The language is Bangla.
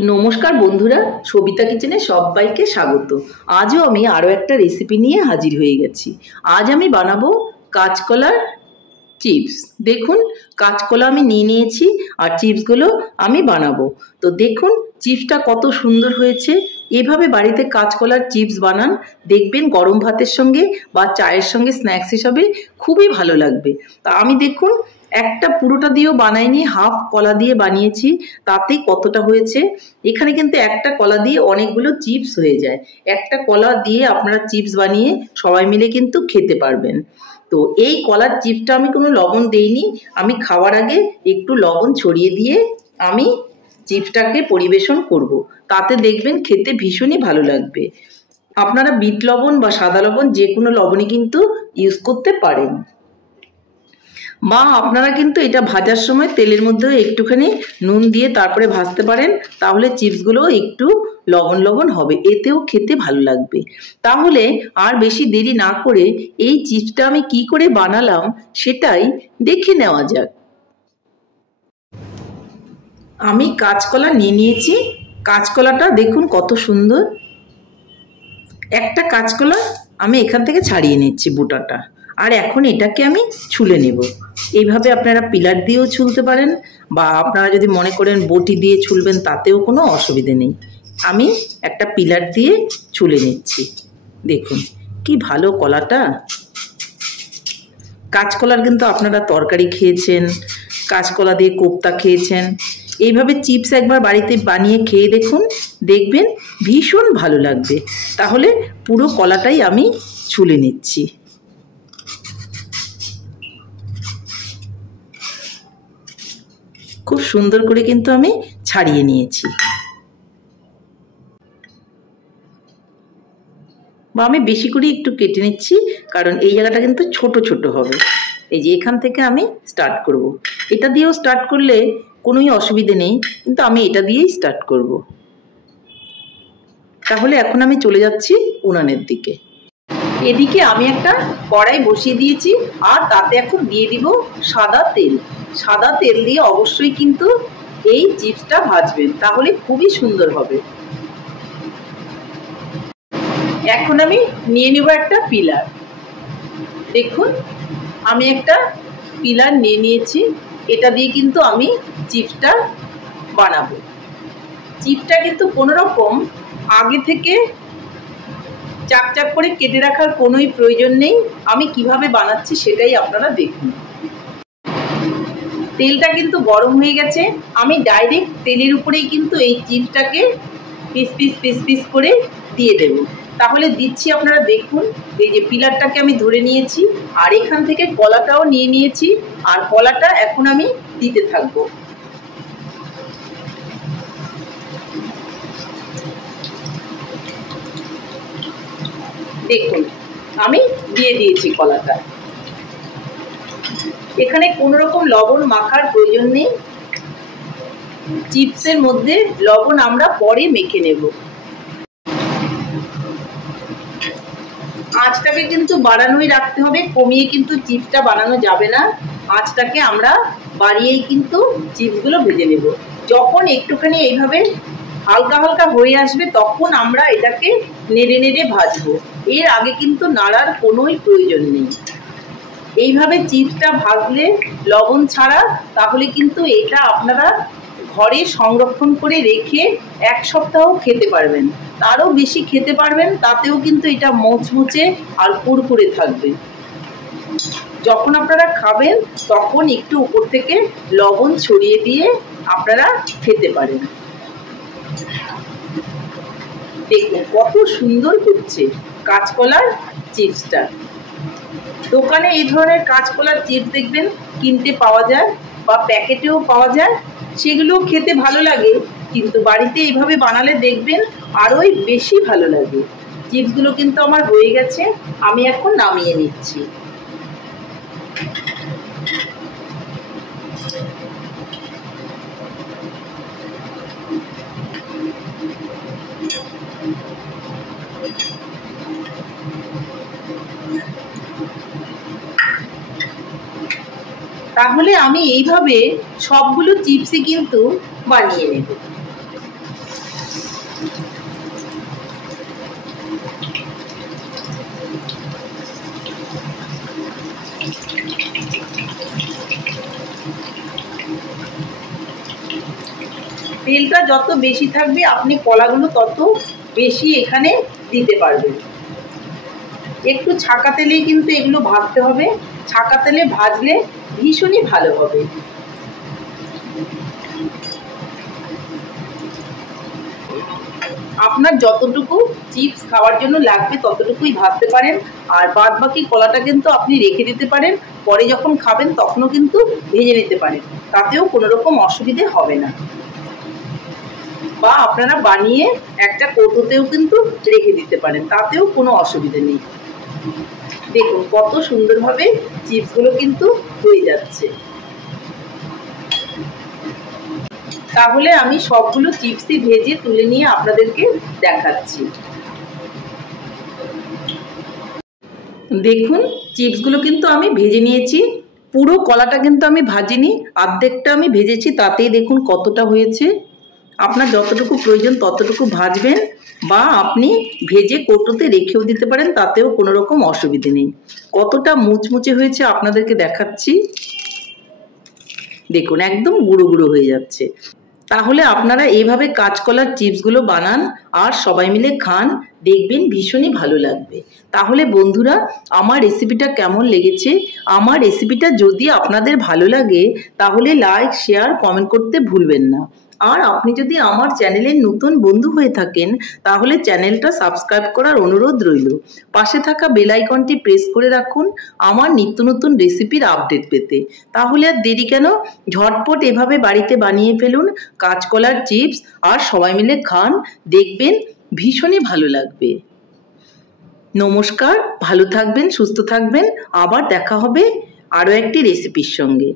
নমস্কার বন্ধুরা, সবিতা কিচেনে সবাইকে স্বাগত। আজও আমি আরও একটা রেসিপি নিয়ে হাজির হয়ে গেছি। আজ আমি বানাবো কাঁচকলার চিপস। দেখুন, কাঁচকলা আমি নিয়ে নিয়েছি আর চিপসগুলো আমি বানাবো। তো দেখুন চিপসটা কত সুন্দর হয়েছে। এভাবে বাড়িতে কাঁচকলার চিপস বানান, দেখবেন গরম ভাতের সঙ্গে বা চায়ের সঙ্গে স্ন্যাক্স হিসাবে খুবই ভালো লাগবে। তা আমি দেখুন একটা পুরোটা দিয়েও বানাইনি, হাফ কলা দিয়ে বানিয়েছি, তাতেই কতটা হয়েছে। এখানে কিন্তু একটা কলা দিয়ে অনেকগুলো চিপস হয়ে যায়। একটা কলা দিয়ে আপনারা চিপস বানিয়ে সবাই মিলে কিন্তু খেতে পারবেন। তো এই কলার চিপসটা আমি কোনো লবণ দেইনি, আমি খাওয়ার আগে একটু লবণ ছড়িয়ে দিয়ে আমি চিপসটাকে পরিবেশন করব। তাতে দেখবেন খেতে ভীষণই ভালো লাগবে। আপনারা বিট লবণ বা সাদা লবণ যে কোনো লবণই কিন্তু ইউজ করতে পারেন, বা আপনারা কিন্তু এটা ভাজার সময় তেলের মধ্যে একটুখানি নুন দিয়ে তারপরে ভাজতে পারেন, তাহলে চিপসগুলো একটু লবণ লবণ হবে, এতেও খেতে ভালো লাগবে। তাহলে আর বেশি দেরি না করে এই চিপসটা আমি কি করে বানালাম সেটাই দেখে নেওয়া যাক। আমি কাঁচকলা নিয়ে নিয়েছি। কাঁচকলাটা দেখুন কত সুন্দর। একটা কাঁচকলা আমি এখান থেকে ছাড়িয়ে নিচ্ছি বোটাটা, আর এখন এটাকে আমি ছুলে নেব। এইভাবে আপনারা পিলার দিয়েও ছুলতে পারেন, বা আপনারা যদি মনে করেন বটি দিয়ে ছুলবেন তাতেও কোনো অসুবিধে নেই। আমি একটা পিলার দিয়ে ছুলে নিচ্ছি। দেখুন কি ভালো কলাটা। কাঁচকলার কিন্তু আপনারা তরকারি খেয়েছেন, কাঁচকলা দিয়ে কোপ্তা খেয়েছেন। এইভাবে চিপস একবার বাড়িতে বানিয়ে খেয়ে দেখুন, দেখবেন ভীষণ ভালো লাগবে। তাহলে পুরো কলাটাই আমি ছুলে নিচ্ছি। খুব সুন্দর করে কিন্তু আমি ছাড়িয়ে নিয়েছি, বা আমি বেশি করে একটু কেটে নিচ্ছি, কারণ এই জায়গাটা কিন্তু ছোট ছোট হবে। এই যে এখান থেকে আমি স্টার্ট করব। এটা দিয়েও স্টার্ট করলে কোনোই অসুবিধে নেই, কিন্তু আমি এটা দিয়েই স্টার্ট করব। তাহলে এখন আমি চলে যাচ্ছি উনানের দিকে। এদিকে আমি একটা কড়াই বসিয়ে দিয়েছি, আর তাতে এখন দিয়ে দিব সাদা তেল। সাদা তেল দিয়ে অবশ্যই কিন্তু এই চিপসটা ভাজবেন, তাহলে খুবই সুন্দর হবে। এখন আমি নিয়ে নেব একটা পিলার। দেখুন আমি একটা পিলার নিয়ে নিয়েছি। এটা দিয়ে কিন্তু আমি চিপসটা বানাবো। চিপসটা কিন্তু কোনো রকম আগে থেকে চাক চাক করে কেটে রাখার কোনোই প্রয়োজন নেই। আমি কিভাবে বানাচ্ছি সেটাই আপনারা দেখুন। তেলটা কিন্তু গরম হয়ে গেছে। আমি ডাইরেক্ট তেলের উপরেই কিন্তু এই চিপসটাকে পিস পিস পিস পিস করে দিয়ে দেব। তাহলে দিচ্ছি, আপনারা দেখুন। এই যে পিলারটাকে আমি ধরে নিয়েছি, আর এখান থেকে কলাটাও নিয়ে নিয়েছি, আর কলাটা এখন আমি দিতে থাকবো। দেখুন আমি দিয়ে দিয়েছি কলাটা। এখানে কোনো রকম লবণ মাখার প্রয়োজন নেই। চিপসের মধ্যে লবণ আমরা পরে মেখে নেব। আঁচটাকে কিন্তু বাড়ানোই রাখতে হবে, কমিয়ে কিন্তু চিপসটা বানানো যাবে না। আঁচটাকে আমরা বাড়িয়েই কিন্তু চিপসগুলো ভেজে নেব। যখন একটুখানি এইভাবে হালকা হালকা হয়ে আসবে, তখন আমরা এটাকে নেড়ে নেড়ে ভাজবো। এর আগে কিন্তু নাড়ার কোনোই প্রয়োজন নেই। এইভাবে চিপসটা ভাজলে লবণ ছাড়া, তাহলে কিন্তু এটা আপনারা ঘরে সংরক্ষণ করে রেখে এক সপ্তাহ খেতে পারবেন, তারও বেশি খেতে পারবেন। তাতেও কিন্তু এটা মুচমুচে আর কুরকুরে থাকবে। যখন আপনারা খাবেন তখন একটু উপর থেকে লবণ ছড়িয়ে দিয়ে আপনারা খেতে পারেন। দেখুন কত সুন্দর হচ্ছে কাঁচকলার চিপসটা। দোকানে এই ধরনের কাঁচকলার চিপস দেখবেন কিনতে পাওয়া যায়, বা প্যাকেটেও পাওয়া যায়, সেগুলো খেতে ভালো লাগে, কিন্তু বাড়িতে এইভাবে বানালে দেখবেন আরোই বেশি ভালো লাগে। চিপসগুলো কিন্তু আমার হয়ে গেছে, আমি এখন নামিয়ে নিচ্ছি। তাহলে আমি এইভাবে সবগুলো চিপসই কিন্তু বানিয়ে নেব। তেলটা যত বেশি থাকবে আপনি কলাগুলো তত বেশি এখানে দিতে পারবেন। একটু ছাকা তেলেই কিন্তু এগুলো ভাজতে হবে, ছাকা তেলে ভাজলে ভীষণই ভালো হবে। আপনার যতটুকু চিপস খাওয়ার জন্য লাগবে ততটুকুই ভাজতে পারেন, আর বাদ বাকি কলাটা কিন্তু আপনি রেখে দিতে পারেন, পরে যখন খাবেন তখনও কিন্তু ভেজে নিতে পারেন, তাতেও কোনো রকম অসুবিধে হবে না। বা আপনারা বানিয়ে একটা কৌটোতেও কিন্তু রেখে দিতে পারেন, তাতেও কোনো অসুবিধে নেই। দেখুন কত সুন্দরভাবে চিপসগুলো কিন্তু হয়ে যাচ্ছে। তাহলে আমি সবগুলো চিপসই ভেজে তুলে নিয়ে আপনাদেরকে দেখাচ্ছি। দেখুন চিপসগুলো কিন্তু আমি ভেজে নিয়েছি, পুরো কলাটা কিন্তু আমি ভাজিনি, অর্ধেকটা আমি ভেজেছি, তাতেই দেখুন কতটা হয়েছে। আপনার যতটুকু প্রয়োজন ততটুকু ভাজবেন, বা আপনি ভেজে কৌটোতে রেখেও দিতে পারেন, তাতেও কোনো রকম অসুবিধে নেই। কতটা মুচমুচে হয়েছে আপনাদেরকে দেখাচ্ছি, দেখুন একদম গুঁড়ো গুঁড়ো হয়ে যাচ্ছে। তাহলে আপনারা এইভাবে কাঁচকলার চিপসগুলো বানান আর সবাই মিলে খান, দেখবেন ভীষণই ভালো লাগবে। তাহলে বন্ধুরা, আমার রেসিপিটা কেমন লেগেছে? আমার রেসিপিটা যদি আপনাদের ভালো লাগে তাহলে লাইক, শেয়ার, কমেন্ট করতে ভুলবেন না। আর আপনি যদি আমার চ্যানেলের নতুন বন্ধু হয়ে থাকেন তাহলে চ্যানেলটা সাবস্ক্রাইব করার অনুরোধ রইল। পাশে থাকা বেল আইকনটি প্রেস করে রাখুন আমার নিত্য নতুন রেসিপির আপডেট পেতে। তাহলে আর দেরি কেন, ঝটপট এভাবে বাড়িতে বানিয়ে ফেলুন কাঁচকলার চিপস আর সবাই মিলে খান, দেখবেন ভীষণই ভালো লাগবে। নমস্কার, ভালো থাকবেন, সুস্থ থাকবেন, আবার দেখা হবে আরও একটি রেসিপির সঙ্গে।